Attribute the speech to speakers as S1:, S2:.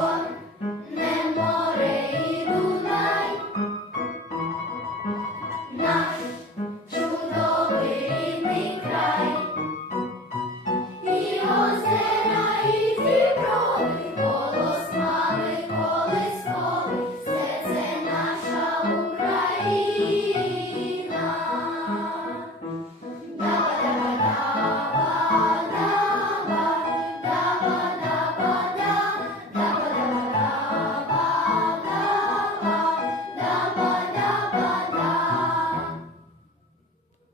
S1: Lord.